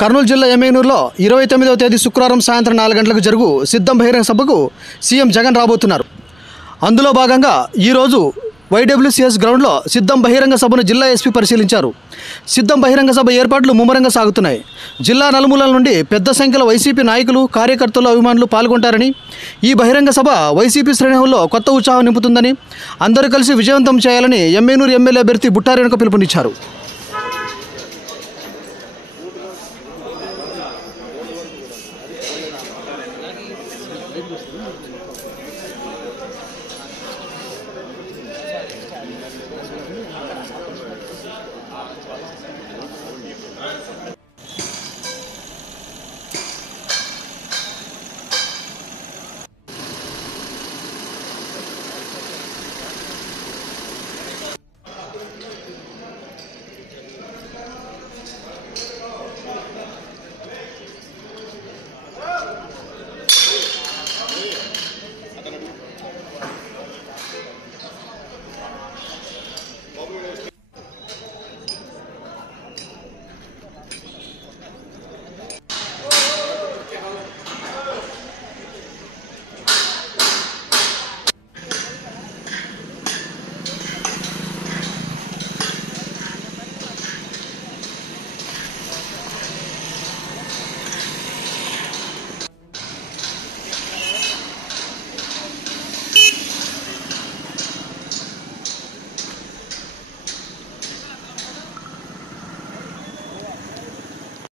కర్నూలు జిల్లా ఎమ్మెగనూరులో 29వ తేదీ శుక్రవారం సాయంత్రం 4 గంటలకు జరుగు సిద్ధం బహిరంగ సభకు సీఎం జగన్ రాబోతున్నారు. అందులో భాగంగా ఈరోజు వైడబ్ల్యూసీఎస్ గ్రౌండ్లో సిద్ధం బహిరంగ సభను జిల్లా ఎస్పీ పరిశీలించారు. సిద్ధం బహిరంగ సభ ఏర్పాట్లు ముమ్మరంగా సాగుతున్నాయి. జిల్లా నలుమూలల నుండి పెద్ద సంఖ్యలో వైసీపీ నాయకులు, కార్యకర్తలు, అభిమానులు పాల్గొంటారని, ఈ బహిరంగ సభ వైసీపీ శ్రేణుల్లో కొత్త ఉత్సాహం నింపుతుందని, అందరూ కలిసి విజయవంతం చేయాలని ఎమ్మెగనూరు ఎమ్మెల్యే అభ్యర్థి బుట్టారేణుక పిలుపునిచ్చారు.